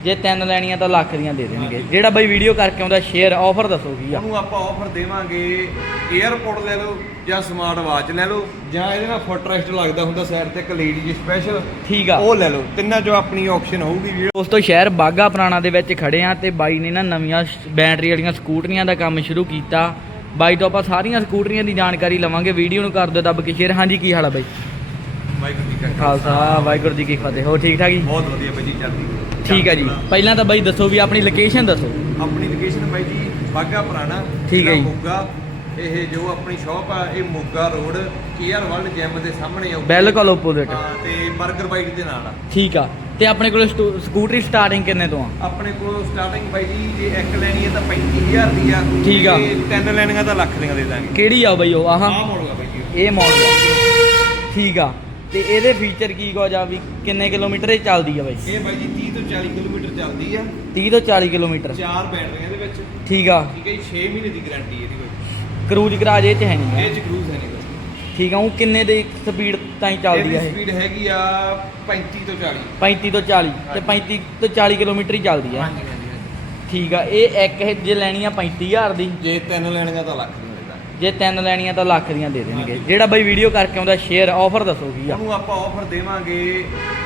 ਜੇ ਤਿੰਨ ਲੈਣੀਆਂ ਤਾਂ ਲੱਖ ਦੀਆਂ ਦੇ ਦੇਣਗੇ। ਜਿਹੜਾ ਬਾਈ ਵੀਡੀਓ ਕਰਕੇ ਆਉਂਦਾ ਸ਼ੇਅਰ ਆਫਰ ਦੱਸੋ ਕੀ ਆ। ਉਹਨੂੰ ਆਪਾਂ ਆਫਰ ਦੇਵਾਂਗੇ 에어ਪੋਰਟ ਲੈ ਲਓ ਜਾਂ ਸਮਾਰਟ ਵਾਚ ਲੈ ਲਓ ਜਾਂ ਇਹਦੇ ਨਾਲ ਫੁੱਟ ਰੈਸਟ ਲੱਗਦਾ ਹੁੰਦਾ ਸਾਈਡ ਤੇ ਇੱਕ ਲੇਡੀ ਜੀ ਸਪੈਸ਼ਲ ਠੀਕ ਆ। ਉਹ ਲੈ ਲਓ। ਤਿੰਨਾਂ ਚੋਂ ਆਪਣੀ ਆਪਸ਼ਨ ਹੋਊਗੀ ਵੀਡੀਓ। ਦੋਸਤੋ ਸ਼ਹਿਰ ਬਾਗਾ ਪੁਰਾਣਾ ਦੇ ਵਿੱਚ ਖੜੇ ਆ ਤੇ ਬਾਈ ਨੇ ਨਾ ਨਵੀਆਂ ਸ਼- ਬੈਟਰੀ ਵਾਲੀਆਂ ਸਕੂਟਰੀਆਂ ਦਾ ਕੰਮ ਸ਼ੁਰੂ ਕੀਤਾ। ਬਾਈ ਤੋਂ ਆਪਾਂ ਸਾਰੀਆਂ ਸਕੂਟਰੀਆਂ ਦੀ ਜਾਣਕਾਰੀ ਲਵਾਂਗੇ। ਵੀਡੀਓ ਨੂੰ ਕਰ ਦਿਓ ਦੱਬ ਕੇ ਸ਼ੇਅਰ ਹਾਂਜੀ ਕੀ ਹਾਲ ਆ ਬਾਈ? ਵਾਹਿਗੁਰੂ ਜੀ ਕਾ ਖਾਲਸਾ ਵਾਹਿਗੁਰੂ ਜੀ ਕੀ ਫਤਿਹ। ਹੋ ਠੀਕ ਠਾਕ ਜੀ? ਬਹੁਤ ਵਧੀਆ ਬਾਈ ਜੀ ਚੱਲਦੀ। ਠੀਕ ਆ ਜੀ। ਪਹਿਲਾਂ ਤਾਂ ਬਾਈ ਦੱਸੋ ਵੀ ਆਪਣੀ ਲੋਕੇਸ਼ਨ ਦੱਸੋ। ਆਪਣੀ ਲੋਕੇਸ਼ਨ ਬਾਈ ਜੀ ਬਾਗਾ ਪੁਰਾਣਾ ਠੀਕ ਹੈ ਜੀ। ਮੋਗਾ ਇਹ ਜੋ ਆਪਣੀ ਸ਼ਾਪ ਆ ਇਹ Moga road K R world gym ਦੇ ਸਾਹਮਣੇ ਆਊ ਬਿਲਕੁਲ ਆਪੋਜ਼ਿਟ ਹਾਂ ਤੇ 버ਗਰ ਬਾਈਕ ਦੇ ਨਾਲ ਆ। ਠੀਕ ਆ। ਤੇ ਆਪਣੇ ਕੋਲ ਸਕੂਟਰੀ ਸਟਾਰਟਿੰਗ ਕਿੰਨੇ ਤੋਂ ਆ? ਆਪਣੇ ਕੋਲ ਸਟਾਰਟਿੰਗ ਬਾਈ ਜੀ ਜੇ ਇੱਕ ਲੈਣੀ ਹੈ ਤਾਂ 35000 ਦੀ ਆ। ਠੀਕ ਆ। ਤੇ ਤਿੰਨ ਲੈਣੀਆਂ ਤਾਂ ਲੱਖ ਦੀਆਂ ਦੇ ਦਾਂਗੇ। ਕਿਹੜੀ ਆ ਬਾਈ ਉਹ? ਆਹ। ਆਹ ਮੋੜੂਗਾ ਬਾਈ ਇਹ ਮਾਡਲ ਠੀਕ ਆ। ਤੇ ਇਹਦੇ ਫੀਚਰ ਕੀ ਕੁਝ ਆ ਵੀ ਕਿੰਨੇ ਕਿਲੋਮੀਟਰ ਇਹ ਚੱਲਦੀ ਆ ਬਾਈ? ਇਹ ਬਾਈ ਜੀ 30 ਤੋਂ 40 ਕਿਲੋਮੀਟਰ ਚੱਲਦੀ ਆ। 30 ਤੋਂ 40 ਕਿਲੋਮੀਟਰ। ਚਾਰ ਬੈਟਰੀਆਂ ਦੇ ਵਿੱਚ। ਠੀਕ ਆ। ਠੀਕ ਹੈ ਜੀ 6 ਮਹੀਨੇ ਦੀ ਗਾਰੰਟੀ ਇਹਦੀ ਕੋਈ ਕਰੂਜ਼ ਕਰਾਜ ਇਹ ਚ ਹੈ ਨਹੀਂ ਇਹ ਚ ਕਰੂਜ਼ ਹੈ ਨਹੀਂ ਕੋਈ ਠੀਕ ਆ ਉਹ ਕਿੰਨੇ ਦੀ ਸਪੀਡ ਤਾਈਂ ਚੱਲਦੀ ਆ ਇਹ? ਸਪੀਡ ਹੈਗੀ ਆ 35 ਤੋਂ 40 35 ਤੋਂ 40 ਤੇ 35 ਤੋਂ 40 ਕਿਲੋਮੀਟਰ ਹੀ ਚੱਲਦੀ ਆ। ਹਾਂਜੀ ਹਾਂਜੀ ਠੀਕ ਆ ਇਹ ਇੱਕ ਜੇ ਲੈਣੀ ਆ 35000 ਦੀ। ਜੇ ਤਿੰਨ ਲੈਣੀਆਂ ਤਾਂ ਲੱਖ ਦੇ। ਜੇ ਤਿੰਨ ਲੈਣੀਆਂ ਤਾਂ ਲੱਖ ਦੀਆਂ ਦੇ ਦੇਣਗੇ। ਜਿਹੜਾ ਬਾਈ ਵੀਡੀਓ ਕਰਕੇ ਆਉਂਦਾ ਸ਼ੇਅਰ ਆਫਰ ਦੱਸੋ ਕੀ ਆ। ਉਹਨੂੰ ਆਪਾਂ ਆਫਰ ਦੇਵਾਂਗੇ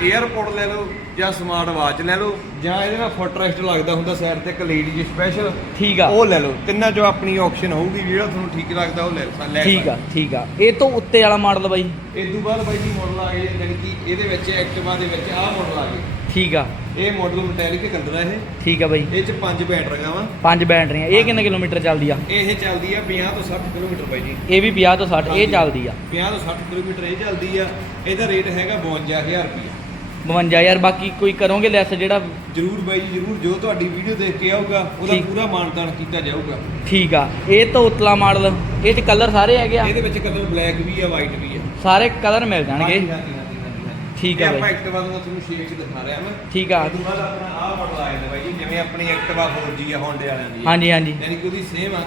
에어ਪੋਰਟ ਲੈ ਲਓ ਜਾਂ ਸਮਾਰਟ ਵਾਚ ਲੈ ਲਓ ਜਾਂ ਇਹਦੇ ਨਾਲ ਫੁੱਟ ਰੈਸਟ ਲੱਗਦਾ ਹੁੰਦਾ ਸਾਈਡ ਤੇ ਇੱਕ ਲੇਡੀ ਜੀ ਸਪੈਸ਼ਲ ਠੀਕ ਆ। ਉਹ ਲੈ ਲਓ। ਤਿੰਨਾਂ ਚੋਂ ਆਪਣੀ ਆਪਸ਼ਨ ਹੋਊਗੀ ਜਿਹੜਾ ਤੁਹਾਨੂੰ ਠੀਕ ਲੱਗਦਾ ਉਹ ਲੈ ਲੈ ਠੀਕ ਆ ਠੀਕ ਆ। ਇਹ ਤੋਂ ਉੱਤੇ ਵਾਲਾ ਮਾਡਲ ਬਾਈ। ਇਸ ਤੋਂ ਬਾਅਦ ਬਾਈ ਜੀ ਮਾਡਲ ਆ ਗਏ ਕਿ ਇਹਦੇ ਵਿੱਚ ਐਕਟਿਵਾ ਦੇ ਵਿੱਚ ਆਹ ਮਾਡਲ ਆ ਗਏ। ਠੀਕ ਆ। ਇਹ ਮਾਡਲ ਮੈਟੈਲਿਕ ਕੰਦਰਾ ਇਹ। ਠੀਕ ਆ ਬਾਈ। ਇਹ ਚ ਪੰਜ ਬੈਟਰੀਆਂ ਵਾ। ਪੰਜ ਬੈਟਰੀਆਂ ਇਹ ਕਿੰਨੇ ਕਿਲੋਮੀਟਰ ਚੱਲਦੀ ਆ? ਇਹ ਚੱਲਦੀ ਆ 50 ਤੋਂ 60 ਕਿਲੋਮੀਟਰ ਬਾਈ ਜੀ। ਇਹ ਵੀ 50 ਤੋਂ 60 ਇਹ ਚੱਲਦੀ ਆ। 50 ਤੋਂ 60 ਕਿਲੋਮੀਟਰ ਇਹ ਚੱਲਦੀ ਆ। ਇਹਦਾ ਰੇਟ ਹੈਗਾ 52000 ਰੁਪਏ 52000 ਬਾਕੀ ਕੋਈ ਕਰੋਗੇ ਲੈਸ ਜਿਹੜਾ ਜਰੂਰ ਬਾਈ ਜੀ ਜਰੂਰ। ਜੋ ਤੁਹਾਡੀ ਵੀਡੀਓ ਦੇਖ ਕੇ ਆਊਗਾ ਉਹਦਾ। ਪੂਰਾ ਮਾਨਤਾਨ ਕੀਤਾ ਜਾਊਗਾ। ਠੀਕ ਆ। ਇਹ ਤੋਂ ਉਤਲਾ ਮਾਡਲ ਇਹ ਚ ਕਲਰ ਸਾਰੇ ਹੈਗੇ ਆ? ਇਹਦੇ ਵਿੱਚ ਕਲਰ ਬਲੈਕ ਵੀ ਆ ਵਾਈਟ ਵੀ ਆ। ਸਾਰੇ ਕਲਰ ਮਿਲ ਜਾਣਗੇ ਹਾਂਜੀ, ਹਾਂਜੀ, ਹਾਂਜੀ, ਹਾਂਜੀ, ਹਾਂਜੀ। ਠੀਕ ਇਹ ਬਾਈ। ਆਪਾਂ ਐਕਟਿਵਾ ਨੂੰ ਤੁਹਾਨੂੰ ਸ਼ੇਪ ਚ ਦਿਖਾ ਰਿਹਾ ਮੈਂ ਠੀਕ ਆ। ਉਸ ਤੋਂ ਬਾਅਦ ਆਪਣਾ ਆਹ ਮਾਡਲ ਆ ਜਾਂਦਾ ਬਾਈ ਜੀ ਜਿਵੇਂ ਆਪਣੀ ਐਕਟਿਵਾ 4G ਆ Honda ਵਾਲਿਆਂ ਦੀ। ਹਾਂਜੀ ਹਾਂਜੀ। ਯਾਨੀ ਕਿ ਉਹਦੀ ਸੇਮ ਆ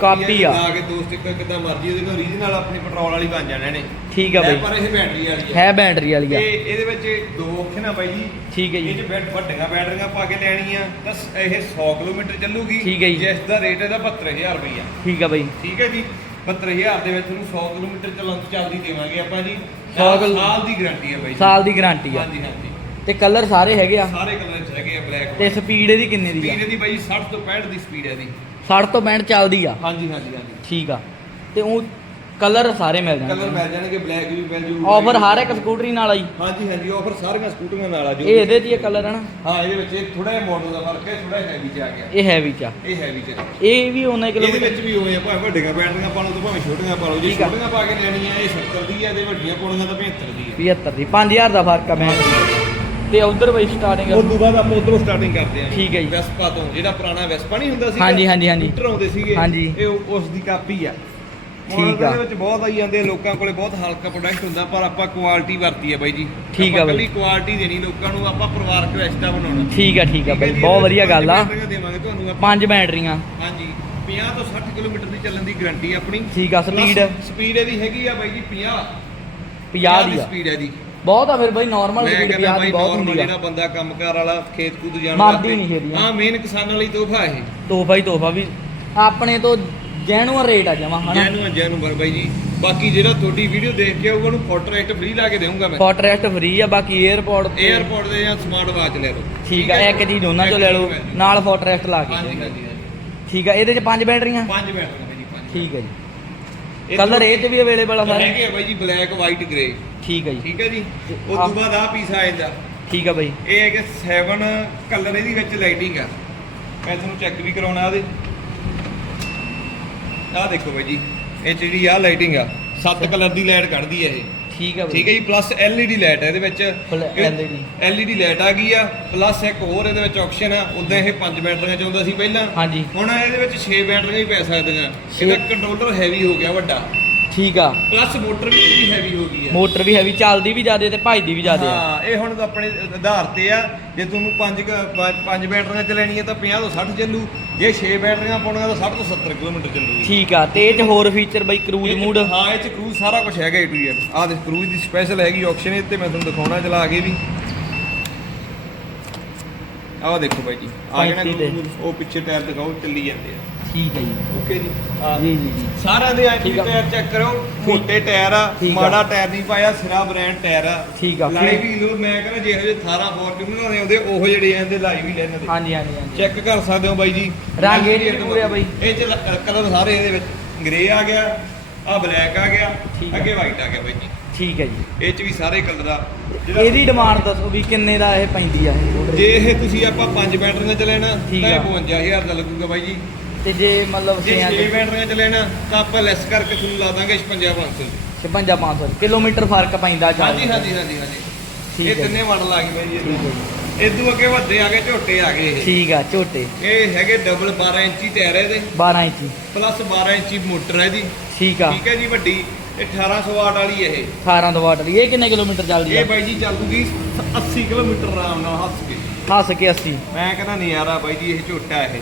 ਕਾਪੀ ਆ। ਲਾ ਕੇ ਦੋ ਸਟਿੱਕਰ ਕਿਦਾਂ ਮਰਜ਼ੀ ਉਹਦੇ ਕੋਲ ਓਰੀਜਨਲ ਆਪਣੀ ਪੈਟਰੋਲ ਵਾਲੀ ਬਣ ਜਾਣੇ ਨੇ। ਠੀਕ ਆ ਇਹ ਬਾਈ। ਪਰ ਇਹ ਬੈਟਰੀ ਵਾਲੀ ਆ। ਹੈ ਬੈਟਰੀ ਵਾਲੀ ਤੇ ਆ ਇਹਦੇ ਵਿੱਚ ਦੋ ਆਪਸ਼ਨ ਆ ਬਾਈ ਜੀ। ਠੀਕ ਹੈ ਇਹ ਜੀ ਚ ਬੈਟ ਵੱਡੀਆਂ ਬੈਟਰੀਆਂ ਪਾ ਕੇ ਲੈਣੀ ਆ ਤਾਂ ਸ- ਇਹ 100 ਕਿਲੋਮੀਟਰ ਚੱਲੂਗੀ। ਠੀਕ ਹੈ ਜੀ। ਜਿਸ ਦਾ ਰੇਟ ਇਹਦਾ 72000 ਰੁਪਈਆ। ਠੀਕ ਆ ਬਾਈ। ਠੀਕ ਹੈ ਜੀ। 72000 ਦੇ ਵਿੱਚ ਤੁਹਾਨੂੰ 100 ਕਿਲੋਮੀਟਰ ਚੱਲਣ ਤੋਂ ਚੱਲਦੀ ਦੇਵਾਂਗੇ ਆਪਾਂ ਜੀ। 100 ਸਾਲ ਦੀ ਗਾਰੰਟੀ ਹੈ ਬਾਈ ਸਾਲ ਦੀ ਗਾਰੰਟੀ ਆ। ਹਾਂਜੀ ਹਾਂਜੀ। ਤੇ ਕਲਰ ਸਾਰੇ ਹੈਗੇ ਆ? ਸਾਰੇ ਕਲਰ ਚ ਹੈਗੇ ਆ ਬਲੈਕ ਤੇ ਸਪੀਡ ਇਹਦੀ ਕਿੰਨੇ ਦੀ ਆ? ਸਪੀਡ ਇਹਦੀ ਬਾਈ 60 ਤੋਂ 65 ਦੀ ਸਪੀਡ ਹੈ ਇਹਦੀ। 60 ਤੋਂ 65 ਚੱਲਦੀ ਆ। ਹਾਂਜੀ ਹਾਂਜੀ ਹਾਂਜੀ। ਠੀਕ ਆ। ਤੇ ਉਹ ਕਲਰ ਸਾਰੇ ਮਿਲ ਕਲਰ ਜਾਣਗੇ ਮਿਲ ਜਾਣਗੇ ਬਲੈਕ ਵੀ ਮਿਲ ਜੂ ਆਫਰ ਹਰ ਇੱਕ ਸਕੂਟਰੀ ਨਾਲ ਆਈ ਹਾਂਜੀ ਹਾਂਜੀ ਆਫਰ ਸਾਰੀਆਂ ਸਕੂਟਰੀਆਂ ਨਾਲ ਆ ਜੂ। ਇਹ ਇਹਦੇ 'ਚ ਹੀ ਕਲਰ ਹੈ ਨਾ ਹਾਂ ਇਹਦੇ ਵਿੱਚ ਇਹ ਥੋੜਾ ਜਿਹਾ ਮਾਡਲ ਦਾ ਫ਼ਰਕ ਹੈ ਥੋੜਾ ਹੈਵੀ ਚ ਆ ਗਿਆ। ਇਹ ਹੈਵੀ ਚ ਆ। ਇਹ ਹੈਵੀ ਚ। ਇਹ ਵੀ ਉਹਨਾਂ ਇਹਦੇ ਕਿਲੋਮੀਟਰ ਵਿੱਚ ਵੀ ਹੋਏ ਆ ਭਾਵੇਂ ਵੱਡੀਆਂ ਬੈਟਰੀਆਂ ਪਾ ਲਓ ਤੇ ਭਾਵੇਂ ਛੋਟੀਆਂ ਪਾ ਲਓ। ਜੇ ਠੀਕ ਆ। ਛੋਟੀਆਂ ਪਾ ਕੇ ਲੈਣੀ ਆ ਇਹ 70 ਦੀ ਆ ਤੇ ਵੱਡੀਆਂ ਪਾਉਣੀਆਂ ਤਾਂ 75 ਦੀ ਆ। 75 ਦੀ 5000 ਦਾ ਫ਼ਰਕ ਆ ਮੈਂ। ਤੇ ਉਧਰ ਬਈ ਸਟਾਰਟਿੰਗ ਉਸ ਤੋਂ ਬਾਅਦ ਆਪਾਂ ਉਧਰੋਂ ਸਟਾਰਟਿੰਗ ਕਰਦੇ ਹਾਂ ਠੀਕ ਹੈ ਜੀ। ਵੈਸਪਾ ਤੋਂ ਜਿਹੜਾ ਪੁਰਾਣਾ ਵੈਸਪਾ ਨਹੀਂ ਹੁੰਦਾ ਸੀ ਹਾਂਜੀ, ਹਾਂਜੀ, ਹਾਂਜੀ। ਆਉਂਦੇ ਸੀਗੇ ਹਾਂਜੀ। ਇਹ ਉਹ- ਉਸ ਦੀ ਕਾਪੀ ਆ। ਠੀਕ ਆ। ਵਿੱਚ ਬਹੁਤ ਆਈ ਜਾਂਦੇ ਆ, ਲੋਕਾਂ ਕੋਲੇ ਬਹੁਤ ਹਲਕਾ ਪ੍ਰੋਡਕਟ ਹੁੰਦਾ ਪਰ ਆਪਾਂ ਕੁਆਲਿਟੀ ਵਰਤੀ ਆ ਬਾਈ ਜੀ। ਠੀਕ ਆ ਆਪਾਂ ਬਾਈ। ਕੁਆਲਿਟੀ ਦੇਣੀ ਲੋਕਾਂ ਨੂੰ ਆਪਾਂ ਪਰਿਵਾਰਕ ਰਿਸ਼ਤਾ ਬਣਾਉਣਾ। ਠੀਕ ਆ ਠੀਕ ਆ ਹੈ ਬਈ ਜੀ, ਬਹੁਤ ਵਧੀਆ ਗੱਲ ਆ। ਪੰਜ ਬੈਟਰੀਆਂ ਦੇਵਾਂਗੇ ਤੁਹਾਨੂੰ ਆਪਾਂ। ਪੰਜ ਬੈਟਰੀਆਂ ਹਾਂਜੀ 50 ਤੋਂ 60 ਕਿਲੋਮੀਟਰ ਦੀ ਚੱਲਣ ਦੀ ਗਾਰੰਟੀ ਆਪਣੀ। ਠੀਕ ਆ, speed? ਸਪੀਡ ਇਹਦੀ ਹੈਗੀ ਆ ਬਾਈ ਜੀ 50 50 ਦੀ ਆ। ਸਪੀਡ ਹੈ ਦੀ ਬਹੁਤ ਆ ਫਿਰ ਬਈ ਨਾਰਮਲ ਮੈਂ ਸਪੀਡ ਕਹਿੰਦਾ 50 ਬਾਈ ਦੀ ਬਹੁਤ normal ਹੁੰਦੀ ਜਿਹੜਾ ਆ ਬੰਦਾ ਕੰਮਕਾਰ ਵਾਲਾ ਖੇਤ ਕੂਦ ਜਾਣ ਮਰਦੀ ਨਹੀਂ ਛੇਤੀ, ਹਾਂ ਮੇਨ ਕਿਸਾਨਾਂ ਲਈ ਤੋਹਫਾ ਇਹ। ਤੋਹਫਾ ਹੀ ਤੋਹਫਾ ਵੀ ਆਪਣੇ ਤੋਂ ਜੈਨੂਅਨ ਰੇਟ ਆ ਜਮਾ ਹਨਾ? ਜੈਨੂਅਨ ਜੈਨੂਅਨ ਬਾਈ ਜੀ। ਬਾਕੀ ਜਿਹੜਾ ਤੁਹਾਡੀ ਵੀਡੀਓ ਦੇਖ ਕੇ ਆਊਗਾ ਉਹਨੂੰ ਫੋਟੋਰੈਸਟ ਫ੍ਰੀ ਲਾ ਕੇ ਦੇਵਾਂਗਾ ਮੈਂ। ਫੋਟੋਰੈਸਟ ਫ੍ਰੀ ਆ ਬਾਕੀ 에어ਪੋਰਟ ਤੇ 에어ਪੋਰਟ ਦੇ ਜਾਂ ਸਮਾਰਟ ਵਾਚ ਲੈ ਲਓ। ਠੀਕ ਆ ਇੱਕ ਚੀਜ਼ ਦੋਨਾਂ ਚੋਂ ਲੈ ਲਓ ਨਾਲ ਫੋਟੋਰੈਸਟ ਲਾ ਕੇ। ਹਾਂਜੀ ਹਾਂਜੀ ਠੀਕ ਆ ਇਹਦੇ ਚ ਪੰਜ ਬੈਟਰੀਆਂ? ਪੰਜ ਬੈਟਰੀਆਂ ਜੀ ਪੰਜ ਠੀਕ ਆ ਜੀ। ਕਲਰ ਇਹ ਤੇ ਵੀ ਅਵੇਲੇਬਲ ਆ ਸਾਰੇ। ਹੈਗੇ ਆ ਬਾਈ ਜੀ ਬਲੈਕ ਵਾਈਟ ਗ੍ਰੇ ਠੀਕ ਆ ਜੀ। ਠੀਕ ਆ ਜੀ? ਉਸ ਤੋਂ ਬਾਅਦ ਆ ਪੀਸ ਆ ਜਾਂਦਾ ਠੀਕ ਆ ਬਾਈ। ਇਹ ਹੈ ਕਿ 7 ਕਲਰ ਇਹਦੀ ਵਿੱਚ ਲਾਈਟਿੰਗ ਆ। ਮੈਂ ਤੁਹਾਨੂੰ ਚੈੱਕ ਵੀ ਕਰਾਉਣਾ ਇਹਦੇ ਆਹ ਦੇਖੋ ਬਾਈ ਜੀ ਇਹ ਜਿਹੜੀ ਆ ਲਾਈਟਿੰਗ ਆ ਸੱਤ ਕਲਰ ਦੀ ਲਾਈਟ ਕੱਢਦੀ ਹੈ ਇਹ। ਠੀਕ ਆ ਬਈ ਠੀਕ ਹੈ ਜੀ ਪਲੱਸ LED ਲਾਈਟ ਹੈ ਇਹਦੇ ਵਿੱਚ। LED LED ਲਾਈਟ ਆ ਗਈ ਆ ਪਲੱਸ ਇੱਕ ਹੋਰ ਇਹਦੇ ਵਿੱਚ ਆਪਸ਼ਨ ਆ ਉਦਾਂ ਇਹ ਪੰਜ ਬੈਟਰੀਆਂ ਚਾਹੁੰਦਾ ਸੀ ਪਹਿਲਾਂ। ਹਾਂਜੀ। ਹੁਣ ਇਹਦੇ ਵਿੱਚ 6 ਬੈਟਰੀਆਂ ਵੀ ਪੈ ਸਕਦੀਆਂ। ਇਹਦਾ ਕੰਟਰੋਲਰ ਹੈਵੀ ਹੋ ਗਿਆ ਵੱਡਾ। ਠੀਕ ਆ। ਪਲੱਸ ਮੋਟਰ ਵੀ ਹੈਵੀ ਹੋ ਗਈ ਆ। ਮੋਟਰ ਵੀ ਹੈਵੀ ਚੱਲਦੀ ਵੀ ਜ਼ਿਆਦੇ ਤੇ ਭਜਦੀ ਵੀ ਜ਼ਿਆਦੇ ਆ। ਹਾਂ ਇਹ ਹੁਣ ਆਪਣੇ ਆਧਾਰ ਤੇ ਆ। ਜੇ ਤੁਹਾਨੂੰ ਪੰਜ ਪੰਜ ਬੈਟਰੀਆਂ ਚ ਲੈਣੀ ਹੈ ਤਾਂ 50 ਤੋਂ 60 ਚੱਲੂ। ਜੇ 6 ਬੈਟਰੀਆਂ ਪਾਉਣੀਆਂ ਤਾਂ 60 ਤੋਂ 70 ਕਿਲੋਮੀਟਰ ਚੱਲੂਗੀ। ਠੀਕ ਆ ਤੇ ਇਹ ਚ ਹੋਰ ਫੀਚਰ ਬਈ ਕਰੂਜ਼ ਮੂਡ ਹਾਂ ਇਹ ਚ ਕਰੂਜ਼ ਸਾਰਾ ਕੁਝ ਹੈਗਾ ਏ ਟੂ ਜ਼ੈਡ ਆਹ ਦੇ ਕਰੂਜ਼ ਦੀ ਸਪੈਸ਼ਲ ਹੈਗੀ ਆਪਸ਼ਨ ਇਹ ਤੇ ਮੈਂ ਤੁਹਾਨੂੰ ਦਿਖਾਉਣਾ ਚਲਾ ਕੇ ਵੀ। ਆਹ ਦੇਖੋ ਬਾਈ ਜੀ ਆ ਗਏ ਨਾ 35 ਤੇ। ਉਹ ਪਿੱਛੇ ਟਾਇਰ ਦਿਖਾਓ ਚੱਲੀ ਜਾਂਦੇ ਆ। ਠੀਕ ਹੈ ਜੀ। ਓਕੇ ਜੀ। ਆਹ ਜੀ ਜੀ ਜੀ। ਸਾਰਿਆਂ ਦੇ ਐਂਟੀ ਠੀਕ ਆ। ਟਾਇਰ ਚੈੱਕ ਕਰੋ। ਮੋਟੇ ਟਾਇਰ ਆ ਠੀਕ ਆ। ਮਾੜਾ ਟਾਇਰ ਨਹੀਂ ਪਾਇਆ ਸਿਰਾ ਬ੍ਰਾਂਡ ਟਾਇਰ ਆ। ਠੀਕ ਆ। ਲਾਈ ਵੀ ਲੋ ਮੈਂ ਕਹਿੰਦਾ ਜਿਹੋ ਜਿਹੇ 18 ਫੋਰਚੂਨਰ ਦੇ ਆਉਂਦੇ ਉਹ ਜਿਹੜੇ ਇਹਦੇ ਲਾਈ ਵੀ ਲੈਣ ਦੇ ਹਾਂਜੀ ਹਾਂਜੀ ਹਾਂਜੀ। ਚੈੱਕ ਕਰ ਸਕਦੇ ਹੋ ਬਾਈ ਜੀ। ਰੰਗ ਇਹ ਚ ਪੂਰੇ ਆ ਬਾਈ? ਇਹ ਚ ਕਲਰ ਸਾਰੇ ਇਹਦੇ ਵਿੱਚ ਗ੍ਰੇ ਆ ਗਿਆ ਆ ਬਲੈਕ ਆ ਗਿਆ ਠੀਕ ਆ। ਅੱਗੇ ਵਾਈਟ ਆ ਗਿਆ ਬਾਈ ਜੀ। ਠੀਕ ਹੈ ਜੀ। ਇਹ ਚ ਵੀ ਸਾਰੇ ਕਲਰ ਆ। ਇਹਦੀ ਡਿਮਾਂਡ ਦੱਸੋ ਵੀ ਕਿੰਨੇ ਦਾ ਇਹ ਪੈਂਦੀ ਆ ਇਹ? ਜੇ ਇਹ ਤੁਸੀਂ ਆਪਾਂ ਪੰਜ ਬੈਟਰੀਆਂ ਚ ਲੈਣਾ ਠੀਕ ਤਾਂ ਆ। ਇਹ 52000 ਦਾ ਲੱਗੂਗਾ ਬਾਈ ਜੀ। ਤੇ ਜੇ ਮਤਲਬ ਜੇ ਛੇਆਂ 6 ਚ ਬੈਟਰੀਆਂ ਚ ਲੈਣਾ ਤਾਂ ਆਪਾਂ ਲੈਸ ਕਰਕੇ ਤੁਹਾਨੂੰ ਲਾ ਦਾਂਗੇ 56500 ਦੀ 56500 ਕਿਲੋਮੀਟਰ ਫ਼ਰਕ ਪੈਂਦਾ ਚੱਲ ਹਾਂਜੀ ਹਾਂਜੀ ਹਾਂਜੀ ਹਾਂਜੀ। ਇਹ ਤਿੰਨੇ ਮਾਡਲ ਆ ਗਏ ਜੀ। ਠੀਕ ਹੈ ਇਦੋਂ ਅੱਗੇ ਵੱਡੇ ਆ ਗਏ ਝੋਟੇ ਆ ਗਏ ਇਹ। ਠੀਕ ਆ ਝੋਟੇ। ਇਹ ਹੈਗੇ ਡਬਲ 12 ਇੰਚੀ ਟਾਇਰ ਇਹਦੇ। 12 ਇੰਚੀ। ਪਲੱਸ 12 ਇੰਚੀ ਮੋਟਰ ਹੈ ਇਹਦੀ। ਠੀਕ ਆ। ਠੀਕ ਹੈ ਜੀ ਵੱਡੀ। ਇਹ 1800 ਵਾਟ ਵਾਲੀ ਇਹ। 18 ਤੋਂ ਵਾਟ ਦੀ ਇਹ ਕਿੰਨੇ ਕਿਲੋਮੀਟਰ ਚੱਲਦੀ ਇਹ ਆ ਬਾਈ ਜੀ ਚੱਲੂਗੀ 80 ਕਿਲੋਮੀਟਰ ਆਰਾਮ ਨਾਲ ਹੱਸ ਕੇ। ਹੱਸ ਕੇ 80 ਮੈਂ ਕਹਿੰਦਾ ਨਜ਼ਾਰਾ ਬਾਈ ਜੀ ਇਹ ਝੋਟਾ ਇਹ।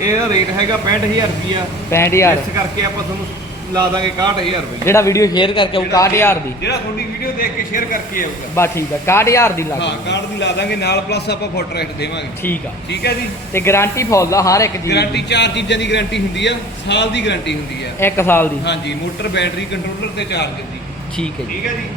ਇਹਦਾ ਰੇਟ ਹੈਗਾ 65000 ਰੁਪਿਆ 65000 ਇਸ ਕਰਕੇ ਆਪਾਂ ਤੁਹਾਨੂੰ ਲਾ ਦਾਂਗੇ 61000 ਰੁਪਏ ਜਿਹੜਾ ਵੀਡੀਓ ਸ਼ੇਅਰ ਕਰਕੇ ਉਹ 61000 ਦੀ। ਜਿਹੜਾ ਤੁਹਾਡੀ ਵੀਡੀਓ ਦੇਖ ਕੇ ਸ਼ੇਅਰ ਕਰਕੇ ਆਊਗਾ। ਬਸ ਠੀਕ ਆ 61000 ਦੀ ਲੱਗ ਹਾਂ ਕਾਰਡ ਦੀ ਲਾ ਦਾਂਗੇ ਨਾਲ ਪਲੱਸ ਆਪਾਂ ਫੋਟੋ ਰੈਕਟ ਦੇਵਾਂਗੇ। ਠੀਕ ਆ। ਠੀਕ ਹੈ ਜੀ? ਤੇ ਗਾਰੰਟੀ ਫੁੱਲ ਆ ਹਰ ਇੱਕ ਚੀਜ਼ ਗਾਰੰਟੀ ਚਾਰ ਚੀਜ਼ਾਂ ਦੀ ਗਾਰੰਟੀ ਹੁੰਦੀ ਆ ਸਾਲ ਦੀ ਗਾਰੰਟੀ ਹੁੰਦੀ ਆ। ਇੱਕ ਸਾਲ ਦੀ। ਹਾਂਜੀ ਮੋਟਰ ਬੈਟਰੀ ਕੰਟਰੋਲਰ ਤੇ ਚਾਰਜਰ ਦੀ। ਠੀਕ ਹੈ ਜੀ। ਠੀਕ ਹੈ ਜੀ?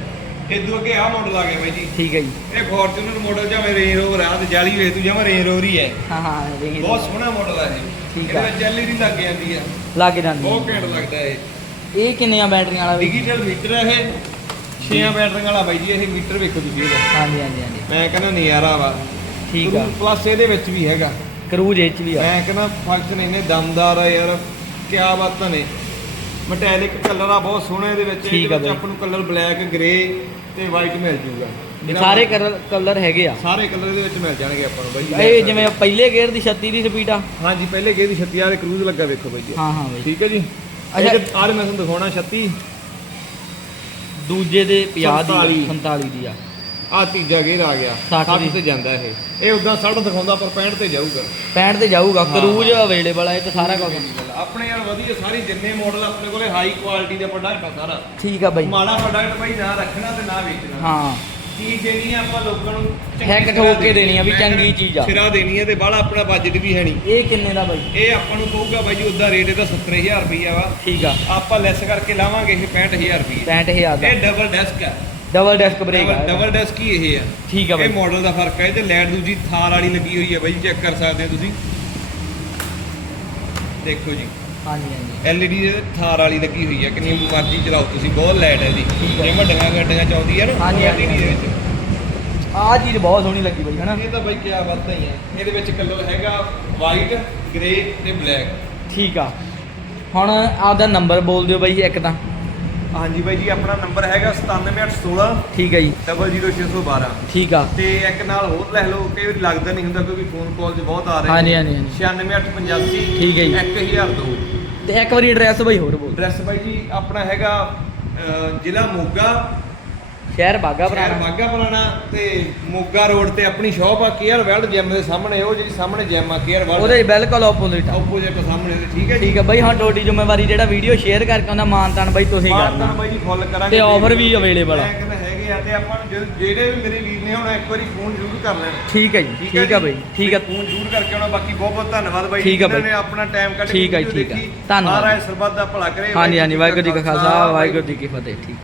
ਇਦੋਂ ਅੱਗੇ ਆਹ ਮਾਡਲ ਆ ਗਿਆ ਬਾਈ ਜੀ। ਠੀਕ ਹੈ ਜੀ। ਇਹ ਫੋਰਚੂਨਰ ਮਾਡਲ ਜਿਵੇਂ ਰੇਂਜ ਰੋਵਰ ਆ ਤੇ ਜਾਲੀ ਵੇਖ ਤੂੰ ਜਿਵੇਂ ਰੇਂਜ ਰੋਵਰ ਹੀ ਹੈ। ਹਾਂ ਹਾਂ ਬਹੁਤ ਸੋਹਣਾ ਮਾਡਲ ਆ ਇਹ ਠੀਕ ਇਹਦੇ ਆ। ਵਿੱਚ ਐਲਈਡੀ ਲੱਗ ਜਾਂਦੀ ਆ। ਲੱਗ ਜਾਂਦੀ ਬਹੁਤ ਹੈ। ਘੈਂਟ ਲੱਗਦਾ ਇਹ। ਇਹ ਕਿੰਨੀਆਂ ਬੈਟਰੀਆਂ ਵਾਲਾ ਵੀ? ਡਿਜੀਟਲ ਮੀਟਰ ਹੈ ਇਹ। 6 ਬੈਟਰੀਆਂ ਵਾਲਾ ਬਾਈ ਜੀ ਇਹ ਮੀਟਰ ਵੇਖੋ ਤੁਸੀਂ ਇਹਦਾ। ਹਾਂਜੀ ਹਾਂਜੀ ਹਾਂਜੀ। ਮੈਂ ਕਹਿੰਦਾ ਨਜ਼ਾਰਾ ਵਾ। ਠੀਕ ਆ। ਪਲੱਸ ਇਹਦੇ ਵਿੱਚ ਵੀ ਹੈਗਾ। ਕਰੂਜ ਇਹ ਚ ਵੀ ਆ। ਮੈਂ ਕਹਿੰਦਾ ਫੰਕਸ਼ਨ ਇੰਨੇ ਦਮਦਾਰ ਆ ਯਾਰ ਕੀ ਬਾਤਾਂ ਨੇ। ਮਟੈਲਿਕ ਕਲਰ ਆ ਬਹੁਤ ਸੋਹਣਾ ਇਹਦੇ ਵਿੱਚ। ਠੀਕ ਇਹਦੇ ਆ ਵਿੱਚ ਬਾਈ। ਆਪਾਂ ਨੂੰ ਕਲਰ ਬਲੈਕ ਗ੍ਰੇ ਤੇ ਵਾਈਟ ਮਿਲ ਜੂਗਾ। ਵੀ ਸਾਰੇ ਕਲਰ ਹੈਗੇ ਆ। ਸਾਰੇ ਕਲਰ ਇਹਦੇ ਵਿੱਚ ਮਿਲ ਜਾਣਗੇ ਆਪਾਂ ਨੂੰ ਬਾਈ। ਇਹ ਜਿਵੇਂ ਪਹਿਲੇ ਗੇਅਰ ਦੀ 36 ਦੀ ਸਪੀਡ ਆ। ਹਾਂਜੀ ਪਹਿਲੇ ਗੇਅਰ ਦੀ 36 ਵਾਲੇ ਕਰੂਜ਼ ਲੱਗਾ ਵੇਖੋ ਬਾਈ ਜੀ। ਹਾਂ ਹਾਂ ਬਈ। ਠੀਕ ਹੈ ਜੀ? ਅੱਛਾ। ਅੱਛਾ ਮੈਂ ਤੁਹਾਨੂੰ ਦਿਖਾਉਣਾ 36 ਦੂਜੇ ਦੇ 50 ਦੀ 47 47 ਦੀ ਆ। ਆ ਤੀਜਾ ਗੇਅਰ ਆ ਗਿਆ 60 60 ਤੇ ਜਾਂਦਾ ਇਹ। ਇਹ ਉਦਾਂ 60 ਦਿਖਾਉਂਦਾ ਪਰ 65 ਤੇ ਜਾਊਗਾ। 65 ਤੇ ਜਾਊਗਾ ਹਾਂ। ਕਰੂਜ ਅਵੇਲੇਬਲ ਇਹ ਤੇ ਸਾਰਾ ਕੁਝ ਆਪਣੇ ਯਾਰ ਵਧੀਆ ਸਾਰੀ ਜਿੰਨੇ ਮਾਡਲ ਆਪਣੇ ਕੋਲੇ ਹਾਈ ਕੁਆਲਿਟੀ ਦਾ ਪ੍ਰੋਡਕਟ ਆ ਸਾਰਾ। ਠੀਕ ਆ ਬਾਈ। ਮਾੜਾ ਪ੍ਰੋਡਕਟ ਬਾਈ ਨਾ ਰੱਖਣਾ ਤੇ ਨਾ ਵੇਚਣਾ। ਹਾਂ। ਚੀਜ਼ ਦੇਣੀ ਆਪਾਂ ਲੋਕਾਂ ਨੂੰ ਹੈਕ ਠੋਕ ਕੇ ਦੇਣੀ ਆ। ਵੀ ਚੰਗੀ ਚੀਜ਼ ਆ। ਸਿਰਾ ਦੇਣੀ ਆ ਤੇ ਬਾਹਲਾ ਆਪਣਾ ਬਜਟ ਵੀ ਹੈ ਨਹੀਂ। ਇਹ ਕਿੰਨੇ ਦਾ ਬਾਈ? ਇਹ ਆਪਾਂ ਨੂੰ ਪਊਗਾ ਬਾਈ ਜੀ ਉਦਾਂ ਰੇਟ ਇਹਦਾ 70000 ਰੁਪਈਆ ਵਾ। ਠੀਕ ਆ। ਆਪਾਂ ਲੈਸ ਕਰਕੇ ਲਾਵਾਂਗੇ ਇਹ 65000 ਰੁਪਈਆ 65000 ਦਾ। ਇਹ ਡਬਲ ਡੈਸਕ ਆ। ਡਬਲ ਡੈਸਕ ਬ੍ਰੇਕ ਆ। ਡਬਲ ਡੈਸਕ ਹੀ ਇਹ ਆ। ਠੀਕ ਆ ਇਹ ਬਾਈ। ਮਾਡਲ ਦਾ ਫ਼ਰਕ ਹੈ ਤੇ ਲੈਟ ਦੂਜੀ ਥਾਰ ਵਾਲੀ ਲੱਗੀ ਹੋਈ ਹੈ ਬਾਈ ਚੈੱਕ ਕਰ ਸਕਦੇ ਹੋ ਤੁਸੀਂ। ਦੇਖੋ ਜੀ। ਹਾਂਜੀ ਹਾਂਜੀ। ਐਲਈਡੀ ਦੇ ਥਾਰ ਵਾਲੀ ਲੱਗੀ ਹੋਈ ਹੈ ਕਿੰਨੀ ਮਰਜ਼ੀ ਚਲਾਓ ਤੁਸੀਂ ਬਹੁਤ ਲਾਈਟ ਹੈ ਠੀਕ ਆ। ਜੇ ਵੱਡੀਆਂ ਗੱਡੀਆਂ ਚਾਹੁੰਦੀ ਹੈ ਨਾ ਹਾਂਜੀ, ਹਾਂਜੀ, LED ਦੇ ਵਿੱਚ। ਆਹ ਚੀਜ਼ ਬਹੁਤ ਸੋਹਣੀ ਲੱਗੀ ਬਾਈ ਹਨਾ? ਇਹ ਤਾਂ ਬਾਈ ਕਿਆ ਬਾਤ ਹੈ ਇਹਦੇ ਵਿੱਚ ਕਲਰ ਹੈਗਾ ਵਾਈਟ ਗ੍ਰੇ ਤੇ ਬਲੈਕ ਠੀਕ ਆ। ਹੁਣ ਆਪਦਾ ਨੰਬਰ ਬੋਲ ਦਿਓ ਬਾਈ ਇੱਕ ਤਾਂ। ਹਾਂਜੀ ਬਾਈ ਜੀ ਆਪਣਾ ਨੰਬਰ ਹੈਗਾ 97816 ਠੀਕ ਹੈ ਜੀ। 00612 ਠੀਕ ਆ। ਤੇ ਇੱਕ ਨਾਲ ਹੋਰ ਲੈ ਲਓ ਕਈ ਵਾਰੀ ਲੱਗਦਾ ਨਹੀਂ ਹੁੰਦਾ ਕਿਉਂਕਿ ਫੋਨ ਕਾਲ 'ਚ ਬਹੁਤ ਆ ਰਹੇ ਹਾਂਜੀ ਹਾਂਜੀ ਹਾਂਜੀ। 96885 ਠੀਕ ਹੈ ਜੀ। 1002 ਤੇ ਇੱਕ ਵਾਰੀ ਐਡਰੈਸ ਬਾਈ ਹੋਰ ਬੋਲ। ਐਡਰੈਸ ਬਾਈ ਜੀ ਆਪਣਾ ਹੈਗਾ ਜ਼ਿਲ੍ਹਾ ਮੋਗਾ ਸ਼ਹਿਰ ਬਾਗਾ ਸ਼ਹਿਰ ਪੁਰਾਣਾ। ਬਾਗਾ ਪੁਰਾਣਾ ਤੇ ਮੋਗਾ ਰੋਡ ਤੇ ਆਪਣੀ ਸ਼ਾਪ ਆ ਕੇਅਰ ਵਰਲਡ ਜਿਮ ਦੇ ਸਾਹਮਣੇ ਉਹ ਜਿਹੜੀ ਸਾਹਮਣੇ ਜਿਮ ਆ ਕੇਅਰ ਵਰਲਡ। ਉਹਦੇ ਬਿਲਕੁਲ ਆਪੋਜ਼ਿਟ ਆ। ਆਪੋਜ਼ਿਟ ਸਾਹਮਣੇ ਤੇ ਠੀਕ ਹੈ ਜੀ? ਠੀਕ ਆ ਬਾਈ ਹਾਂ ਤੁਹਾਡੀ ਜ਼ਿੰਮੇਵਾਰੀ ਜਿਹੜਾ ਵੀਡੀਓ ਸ਼ੇਅਰ ਕਰਕੇ ਉਹਦਾ ਮਾਨਤਾਨ ਬਾਈ ਤੁਸੀਂ ਕਰਨਾ। ਬਾਈ ਜੀ ਫੁੱਲ ਕਰਾਂਗੇ ਤੇ offer ਵੀ available ਆ। ਕਹਿੰਦਾ ਹੈਗੇ ਆ ਤੇ ਆਪਾਂ ਨੂੰ ਜਿਹੜੇ- ਜਿਹੜੇ ਵੀ ਮੇਰੇ ਵੀਰ ਨੇ ਹੁਣ ਇੱਕ ਵਾਰੀ ਫੋਨ ਜ਼ਰੂਰ ਕਰ ਲੈਣ। ਠੀਕ ਹੈ ਜੀ ਠੀਕ ਆ ਬਾਈ ਠੀਕ ਆ। ਫੋਨ ਜ਼ਰੂਰ ਕਰਕੇ ਆਉਣਾ ਬਾਕੀ ਬਹੁਤ ਬਹੁਤ ਧੰਨਵਾਦ ਬਾਈ ਠੀਕ ਆ ਜਿਨ੍ਹਾਂ ਬਾਈ। ਨੇ ਆਪਣਾ ਟਾਈਮ ਕੱਢ ਕੇ ਠੀਕ ਆ ਜੀ, ਵੀਡੀਓ ਠੀਕ ਆ। ਦੇਖੀ। ਧੰਨਵਾਦ। ਮਹਾਰਾਜ ਸਰਬੱਤ ਦਾ ਭਲਾ ਕਰੇ। ਹਾਂਜੀ ਹਾਂਜੀ ਵਾਹਿਗੁਰੂ ਜੀ ਕਾ ਖਾਲਸਾ ਵਾਹਿਗੁਰੂ ਜੀ ਕੀ ਫਤਿਹ ਠੀਕ।